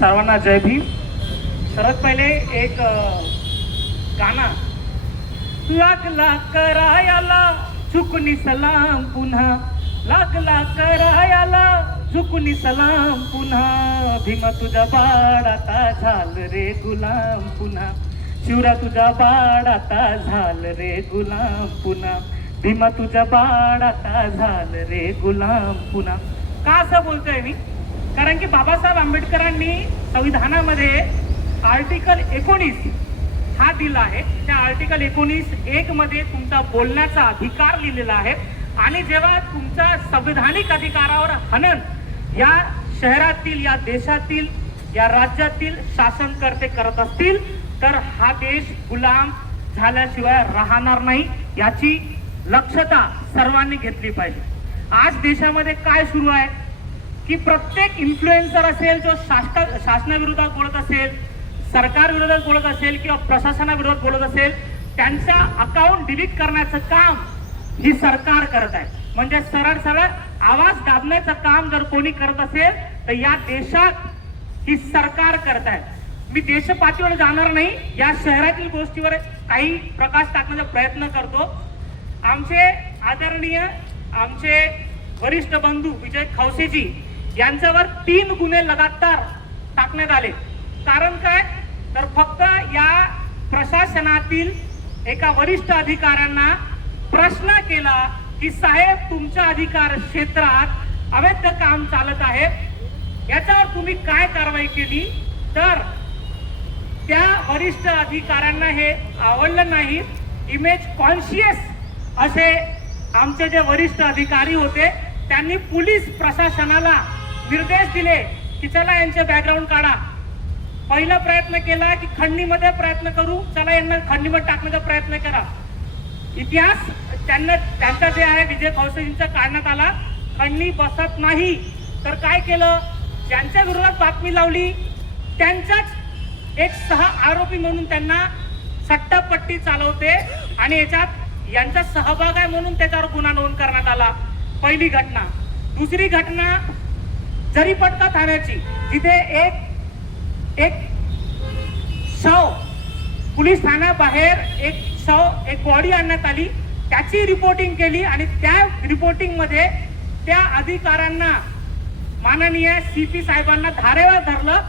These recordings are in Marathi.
सर्वांना जय भीम। सर्वात पहिले एक गाणं, लागला करायाला झुकून सलाम पुन्हा, लागला करायाला झुकून सलाम पुन्हा, भीमा तुझा बाळ आता झाल रे गुलाम पुन्हा, शिवरा तुझा बाळ आता झाल रे गुलाम पुन्हा, भीमा तुझा बाळ आता झाल रे गुलाम पुन्हा। का असं बोलतोय मी? कारण की बाबासाहेब आंबेडकरांनी संविधानामध्ये आर्टिकल 19 हा दिला आहे। त्या आर्टिकल 19(1) मध्ये तुमचा बोलण्याचा अधिकार लिहिलेला आहे आणि जेव्हा तुमचा संविधानिक अधिकारावर हनन या शहरातील, या देशातील, या राज्यातील शासनकर्ते करत असतील तर हा देश गुलाम झाल्याशिवाय राहणार नाही, याची लक्षता सर्वांनी घेतली पाहिजे। आज देशामध्ये काय सुरू आहे की प्रत्येक इन्फ्लुएन्सर असेल जो शासनाविरोधात बोलत असेल, सरकार विरोधात बोलत असेल किंवा प्रशासनाविरोधात बोलत असेल, त्यांचा अकाउंट डिलीट करण्याचं काम ही सरकार करत आहे। म्हणजे सरळ सरळ आवाज दाबण्याचं काम जर कोणी करत असेल तर या देशात ही सरकार करत आहे। मी देशपातळीवर जाणार नाही, या शहरातील गोष्टीवर काही प्रकाश टाकण्याचा प्रयत्न करतो। आमचे आदरणीय, आमचे वरिष्ठ बंधू विजय खवसेजी यांच्यावर 3 गुन्हे लगातार टाकण्यात आले। कारण काय? तर फक्त या प्रशासनातील एका वरिष्ठ अधिकाऱ्यांना प्रश्न केला की साहेब तुमच्या अधिकार क्षेत्रात अवैध काम चालत आहे, याच्यावर तुम्ही काय कारवाई केली? तर त्या वरिष्ठ अधिकाऱ्यांना हे आवडलं नाही। इमेज कॉन्शियस असे आमचे जे वरिष्ठ अधिकारी होते त्यांनी पोलीस प्रशासनाला निर्देश दिले की चला यांचे बॅकग्राऊंड काढा। पहिला प्रयत्न केला की खंडणीमध्ये प्रयत्न करू, चला यांना खंडणीमध्ये टाकण्याचा प्रयत्न करा। इतिहास त्यांचा जे आहे विजय खवसेजींचा काढण्यात आला, खंडणी बसत नाही तर काय केलं, ज्यांच्या विरोधात बातमी लावली त्यांचाच एक आरोपी म्हणून त्यांना सट्टापट्टी चालवते आणि याच्यात यांचा सहभाग आहे म्हणून त्याच्यावर गुन्हा नोंद करण्यात आला। पहिली घटना। दुसरी घटना जरीपटका थाण्याची, जिथे एक शव पोलीस ठाण्याबाहेर एक बॉडी आणण्यात आली, त्याची रिपोर्टिंग केली आणि त्या रिपोर्टिंग मध्ये त्या अधिकाऱ्यांना माननीय CP साहेबांना धारेवर धरलं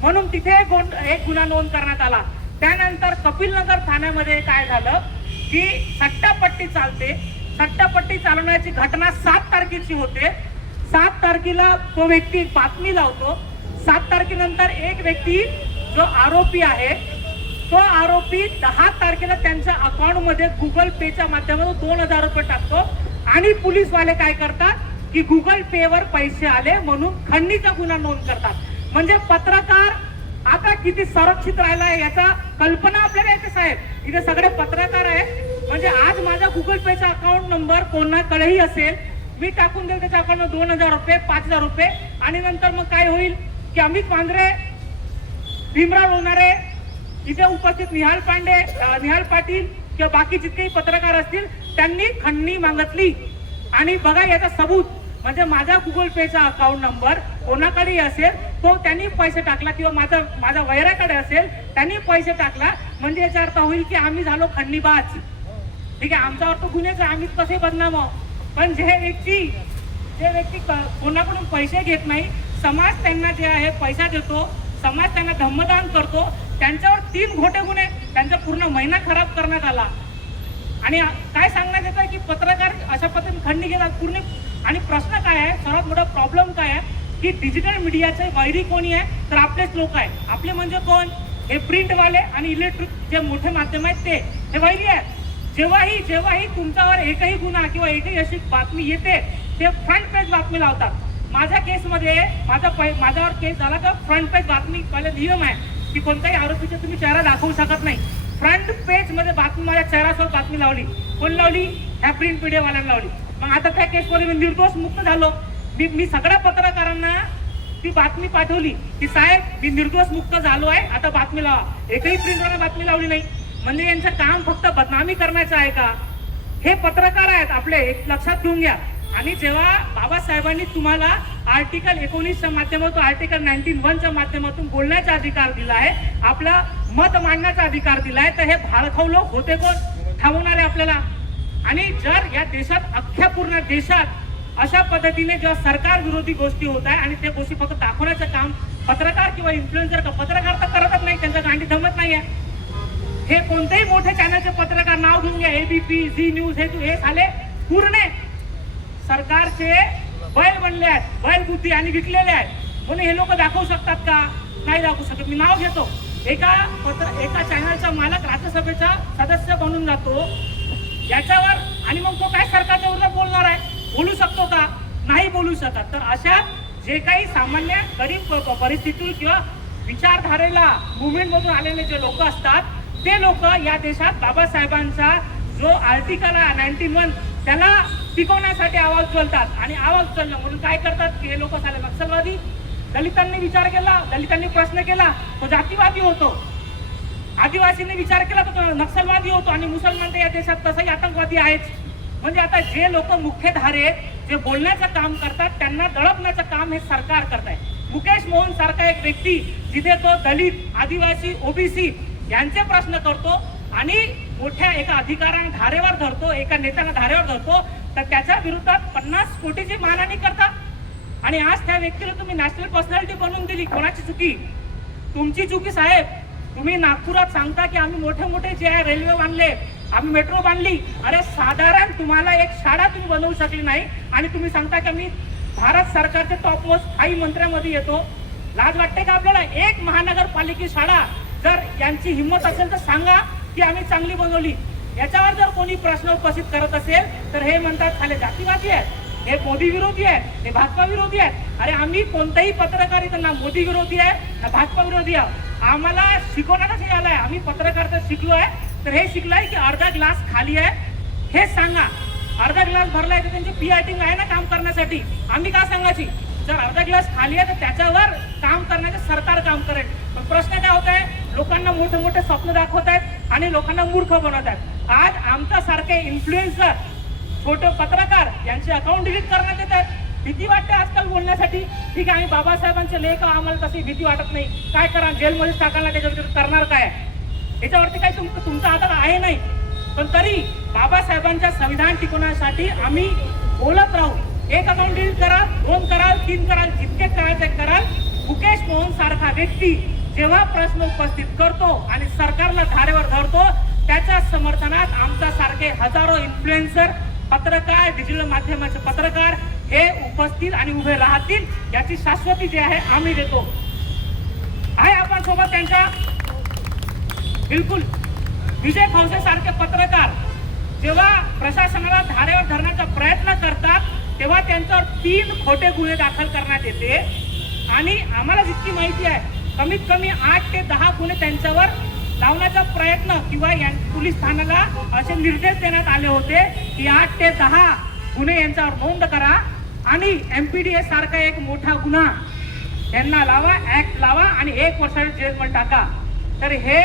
म्हणून तिथे एक गुन्हा नोंद करण्यात आला। त्यानंतर कपिलनगर ठाण्यामध्ये काय झालं की सट्टापट्टी चालते, सट्टापट्टी चालवण्याची घटना 7 तारखेची होते। 7 तारखेला तो व्यक्ती बातमी लावतो। 7 तारखेनंतर एक व्यक्ती जो आरोपी आहे तो आरोपी 10 तारखेला त्यांच्या अकाउंट मध्ये गुगल पेच्या माध्यमातून 2000 रुपये टाकतो आणि पोलीसवाले काय करतात की गुगल पे वर पैसे आले म्हणून खंडणीचा गुन्हा नोंद करतात। म्हणजे पत्रकार आता किती सुरक्षित राहिला आहे याचा कल्पना आपल्याला येते साहेब। इथे सगळे पत्रकार आहेत, म्हणजे आज माझा गुगल पेचा अकाउंट नंबर कोणाकडेही असेल, मी टाकून देईल त्याच्या अकाउंट मध्ये 2000 रुपये, 5000 रुपये आणि नंतर मग काय होईल की अमित मांजरे, भीमराव लोणारे, इथे उपस्थित निहाल पाटील किंवा बाकी जितकेही पत्रकार असतील त्यांनी खंडणी मागितली आणि बघा याचा सबूत म्हणजे माझा गुगल पेचा अकाउंट नंबर कोणाकडेही असेल तो त्यांनी पैसे टाकला किंवा माझा वैराकडे असेल त्यांनी पैसे टाकला, म्हणजे याचा अर्थ होईल की आम्ही झालो खंडणीबाज। ठीक आहे, आमचा अर्थ गुन्हेच, आम्ही कसे बदनाम आहोत। पण जे व्यक्ती कोणाकडून पैसे घेत नाही, समाज त्यांना जे आहे पैसा देतो, समाज त्यांना धम्मदान करतो, त्यांच्यावर 3 खोटे गुन्हे, त्यांचा पूर्ण महिना खराब करण्यात आला। आणि काय सांगण्यात येतं की पत्रकार अशा पद्धतीने खंडणी घेतात पूर्ण। आणि प्रश्न काय आहे, सर्वात मोठा प्रॉब्लेम काय आहे की डिजिटल मीडियाचे वैरी कोणी आहे तर आपलेच लोक आहे। आपले म्हणजे कोण? हे प्रिंटवाले आणि इलेक्ट्रिक जे मोठे माध्यम आहेत ते वैरी आहेत। जेव्हाही तुमच्यावर एकही गुन्हा किंवा एकही अशी बातमी येते ते फ्रंट पेज बातमी लावतात। माझ्या केसमध्ये माझ्यावर केस झाला तर फ्रंट पेज बातमी पहिले नियम आहे की कोणत्याही आरोपीचा तुम्ही चेहरा दाखवू शकत नाही। फ्रंट पेज मध्ये बातमी माझ्या चेहऱ्यासोबत बातमी लावली, कोण लावली? ह्या प्रिंट मीडियावाल्यांना लावली। मग आता त्या केसमध्ये मी निर्दोष मुक्त झालो। मी सगळ्या पत्रकारांना ती बातमी पाठवली की साहेब मी निर्दोष मुक्त झालो आहे, आता बातमी लावा। एकही प्रिंटवाला बातमी लावली नाही। म्हणजे यांचं काम फक्त बदनामी करण्याचं आहे का? हे पत्रकार आहेत आपले, एक लक्षात घेऊन घ्या। आणि जेव्हा बाबासाहेबांनी तुम्हाला आर्टिकल 19च्या माध्यमातून आर्टिकल 91च्या माध्यमातून बोलण्याचा अधिकार दिला आहे, आपला मत मांडण्याचा अधिकार दिला आहे, तर हे भाळखाऊ लोक होते कोण? थांबवणारे आपल्याला. आणि जर या देशात अख्ख्या पूर्ण देशात अशा पद्धतीने जेव्हा सरकार विरोधी गोष्टी होत आहे आणि ते गोष्टी फक्त दाखवण्याचं काम पत्रकार किंवा इन्फ्लुएन्सर का पत्रकार तर करतच नाही, त्यांच्या गांडी जमत नाहीये. हे कोणतेही मोठे चॅनलचे पत्रकार नाव घेऊन घ्या, एबीपी, झी न्यूज, हे झाले पूर्ण सरकारचे बैल बनले आहेत, बैल बुद्धी आणि विकलेले आहेत. म्हणून हे लोक दाखवू शकतात का? नाही दाखवू शकत. मी नाव घेतो, एका चॅनलचा मालक राज्यसभेचा सदस्य बनून जातो याच्यावर, आणि मग तो काय सरकारच्या विरोधात बोलणार आहे? बोलू शकतो का? नाही बोलू शकत. तर अशा जे काही सामान्य गरीब परिस्थिती किंवा विचारधारेला मुवमेंट मधून आलेले जे लोक असतात, ते लोक या देशात बाबासाहेबांचा जो आर्टिकल आहे 91 त्याला टिकवण्यासाठी आवाज उचलतात. आणि आवाज उचलणं म्हणून काय करतात की हे लोक झाले नक्षलवादी. दलितांनी विचार केला, दलितांनी प्रश्न केला, तो जातीवादी होतो. आदिवासींनी विचार केला तर तो नक्षलवादी होतो. आणि मुसलमान तर या देशात तसंही आतंकवादी आहेच. म्हणजे आता जे लोक मुख्यधारे जे बोलण्याचं काम करतात त्यांना दडपण्याचं काम हे सरकार करत आहे. मुकेश मोहन सारखा एक व्यक्ती जिथे तो दलित, आदिवासी, ओबीसी यांचे प्रश्न करतो आणि मोठ्या एका अधिकाऱ्याने धारेवर धरतो, एका नेत्याला धारेवर धरतो, तर त्याच्या विरोधात 50 कोटीची मानहानी करतात. आणि आज त्या व्यक्तीला तुम्ही नॅशनल पर्सनॅलिटी बनवून दिली. कोणाची चुकी? तुमची चुकी साहेब. तुम्ही नागपुरात सांगता की आम्ही मोठे मोठे जे आहे रेल्वे बांधले, आम्ही मेट्रो बांधली. अरे साधारण तुम्हाला एक शाळा तुम्ही बनवू शकली नाही आणि तुम्ही सांगता की आम्ही भारत सरकारच्या टॉप मोस्ट 5 मंत्र्यामध्ये येतो. लाज वाटते का आपल्याला? एक महानगरपालिका शाळा जर यांची हिंमत असेल तर सांगा की आम्ही चांगली बनवली. याच्यावर जर कोणी प्रश्न उपस्थित करत असेल तर हे म्हणतात खाली जातीवादी आहे, हे मोदी विरोधी आहे, हे भाजपा विरोधी आहे. अरे आम्ही कोणताही पत्रकारिता ना मोदी विरोधी आहे ना भाजपा विरोधी आहे. आम्हाला शिकवण्यातच हे आलंय. आम्ही पत्रकारिता शिकलो आहे, तर हे शिकलाय की अर्धा ग्लास खाली आहे हे सांगा. अर्धा ग्लास भरलाय तर त्यांची पीआयटिंग आहे ना काम करण्यासाठी. आम्ही का सांगायची? जर अर्धा ग्लास खाली आहे तर त्याच्यावर काम करण्याचं सरकार काम करेल. पण प्रश्न काय होत आहे? लोकांना मोठे मोठे स्वप्न दाखवत आहेत आणि लोकांना मूर्ख बनवत आहेत. आज आमच्या सारखे इन्फ्लुएन्सर, छोटे पत्रकार यांचे अकाउंट डिलीट करण्यात येत आहेत. भीती वाटते आजकाल बोलण्यासाठी. ठीक आहे, आम्ही बाबासाहेबांचे लेख, आम्हाला तशी भीती वाटत नाही. काय करा? जेलमध्ये टाकायला त्याच्यावर करणार काय? याच्यावरती काही तुमचा हातात आहे नाही. पण तरी बाबासाहेबांच्या संविधान टिकवण्यासाठी आम्ही बोलत राहू. एक अकाउंट डिलीट करा, 2 कराल, 3 कराल, जितके करायचे कराल. मुकेश मोहन सारखा व्यक्ती जेव्हा प्रश्न उपस्थित करतो आणि सरकारला धारेवर धरतो, त्याच्या समर्थनात आमच्या सारखे हजारो इन्फ्लुएन्सर, पत्रकार, डिजिटल माध्यमाचे पत्रकार हे उपस्थित आणि उभे राहतील. याची शाश्वती जी आहे आम्ही देतो. आहे आपण सोबत त्यांच्या. बिलकुल. विजय खवसे सारखे पत्रकार जेव्हा प्रशासनाला धारेवर धरण्याचा प्रयत्न करतात तेव्हा त्यांच्यावर 3 खोटे गुन्हे दाखल करण्यात येते. आणि आम्हाला जितकी माहिती आहे कमीत कमी 8 ते 10 गुन्हे त्यांच्यावर लावण्याचा प्रयत्न किंवा पोलीस ठाण्याला असे निर्देश देण्यात आले होते की 8 ते 10 गुन्हे यांच्यावर नोंद करा आणि MPDA सारखा एक मोठा गुन्हा यांना लावा, ऍक्ट लावा आणि 1 वर्षाच्या जेलमध्ये टाका. तर हे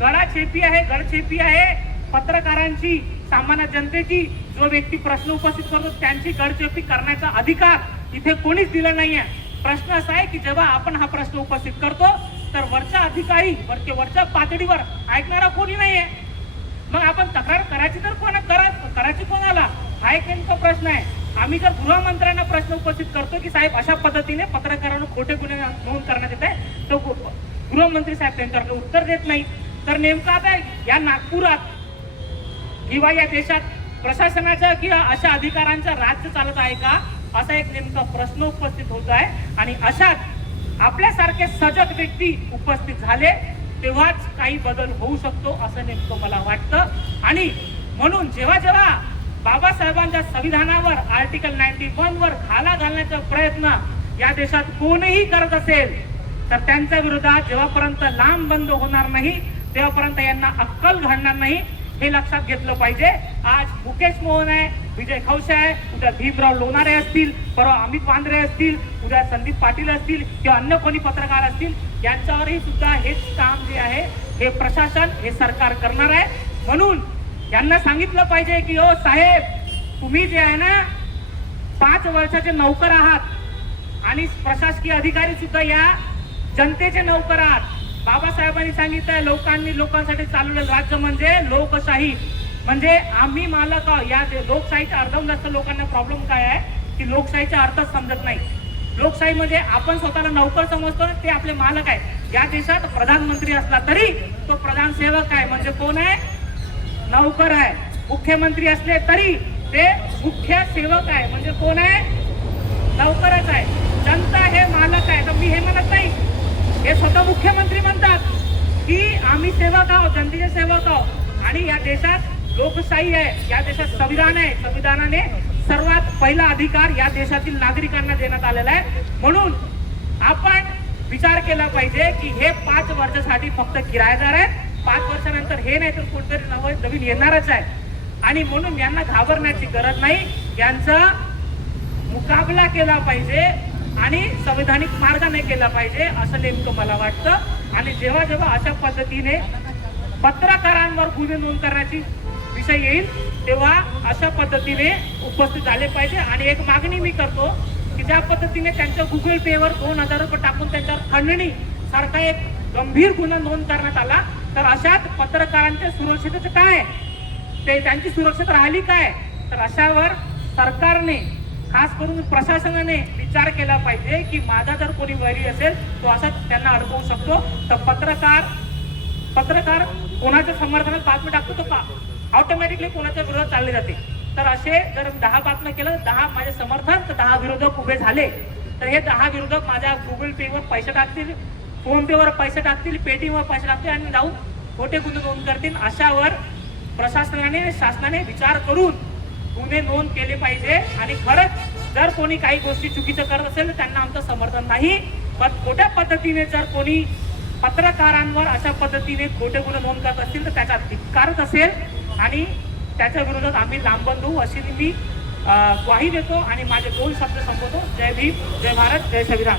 गळाचेपी आहे, गळचेपी आहे पत्रकारांची, सामान्य जनतेची. जो व्यक्ती प्रश्न उपस्थित करतो त्यांची गळचेपी करण्याचा अधिकार इथे कोणीच दिला नाहीये. प्रश्न असा आहे की जेव्हा आपण हा प्रश्न उपस्थित करतो तर वरच्या अधिकारी, वरच्या पातळीवर ऐकणारा कोणी नाहीये. मग आपण तक्रार करायची तर करायची कोणाला? हा एक नेमका प्रश्न आहे. आम्ही जर गृहमंत्र्यांना प्रश्न उपस्थित करतो की साहेब अशा पद्धतीने पत्रकारांना खोटे गुन्हे नोंद करण्यात येत आहे, तो गृहमंत्री साहेब त्यांच्याकडे उत्तर देत नाही. तर नेमकं आता या नागपुरात किंवा या देशात प्रशासनाच्या किंवा अशा अधिकाऱ्यांचा राज्य चालत आहे का, असा एक नेमका प्रश्न उपस्थित होत आहे. आणि अशात आपल्यासारखे सजग व्यक्ती उपस्थित झाले तेव्हाच काही बदल होऊ शकतो असं नेमकं मला वाटतं. आणि म्हणून जेव्हा जेव्हा बाबासाहेबांच्या संविधानावर आर्टिकल 91 वर घाला घालण्याचा प्रयत्न या देशात कोणीही करत असेल तर त्यांच्या विरोधात जेव्हापर्यंत लांब बंद होणार नाही तेव्हापर्यंत यांना अक्कल घडणार नाही, हे लक्षात घेतलं पाहिजे. आज मुकेश मोहन आहे, विजय खवसे आहे, उद्या भीमराव लोणारे असतील, परवा अमित वांद्रे असतील, उद्या संदीप पाटील असतील किंवा अन्य कोणी पत्रकार असतील, यांच्यावरही सुद्धा हेच काम जे आहे हे प्रशासन, हे सरकार करणार आहे. म्हणून यांना सांगितलं पाहिजे की ओ साहेब, तुम्ही जे आहे ना 5 वर्षाचे नौकर आहात आणि प्रशासकीय अधिकारी सुद्धा या जनतेचे नौकर आहात. बाबासाहेबांनी सांगितलंय लोकांसाठी चालवलेलं राज्य म्हणजे लोकशाही, म्हणजे आम्ही मालक आहोत. या लोकशाहीचा अर्थ जास्त लोकांना प्रॉब्लेम काय आहे की लोकशाहीचा अर्थ समजत नाही. लोकशाही म्हणजे आपण स्वतःला नौकर समजतो, ते आपले मालक आहे. या देशात प्रधानमंत्री असला तरी तो प्रधान सेवक आहे, म्हणजे कोण आहे? नौकर आहे. मुख्यमंत्री असले तरी ते मुख्य सेवक आहे, म्हणजे कोण आहे? नौकरच आहे. जनता हे मालक आहे. तर मी हे म्हणत नाही, हे स्वतः मुख्यमंत्री म्हणतात की आम्ही सेवक आहोत, जनतेचे सेवक आहोत. आणि या देशात लोकशाही आहे, या देशात संविधान आहे. संविधानाने सर्वात पहिला अधिकार या देशातील नागरिकांना देण्यात आलेला आहे. म्हणून आपण विचार केला पाहिजे की हे 5 वर्षासाठी फक्त किरायेदार आहेत. 5 वर्षानंतर हे नाही तर कोणतरी नवीन येणारच आहे. आणि म्हणून यांना घाबरण्याची गरज नाही. यांचा मुकाबला केला पाहिजे आणि संवैधानिक मार्गाने केला पाहिजे असं नेमकं मला वाटतं. आणि जेव्हा जेव्हा अशा पद्धतीने पत्रकारांवर गुन्हे नोंद करण्याची विषय येईल तेव्हा अशा पद्धतीने उपस्थित झाले पाहिजे. आणि एक मागणी मी करतो की ज्या पद्धतीने त्यांच्या गुगल पेवर 2000 रुपये टाकून त्यांच्यावर खंडणी सारखा एक गंभीर गुन्हा नोंद करण्यात आला, तर अशात पत्रकारांच्या सुरक्षिततेचं काय, ते त्यांची सुरक्षित राहिली काय? तर अशावर सरकारने खास करून प्रशासनाने विचार केला पाहिजे की माझा जर कोणी वैरी असेल तो असा त्यांना अडकवू शकतो. तर पत्रकार कोणाच्या समर्थनात बातमी टाकतो तो ऑटोमॅटिकली कोणाच्या विरोधात चालले जाते. तर असे जर 10 बातम्या केलं, 10 माझे समर्थन तर 10 विरोधक उभे झाले, तर हे 10 विरोधक माझ्या गुगल पेवर पैसे टाकतील, फोन पेवर पैसे टाकतील, पेटीएमवर पैसे टाकतील आणि जाऊन खोटे गुन्हे नोंद करतील. अशावर प्रशासनाने शासनाने विचार करून गुन्हे नोंद केले पाहिजे. आणि खरंच जर कोणी काही गोष्टी चुकीचं करत असेल तर त्यांना आमचं समर्थन नाही. पण खोट्या पद्धतीने जर कोणी पत्रकारांवर अशा पद्धतीने खोटे गुन्हे नोंद करत असतील तर त्याचा धिक्कारच असेल आणि त्याच्या विरोधात आम्ही लांबंद होऊ अशी मी ग्वाही देतो आणि माझे 2 शब्द संबोधतो. जय भीम, जय भारत, जय संविधान.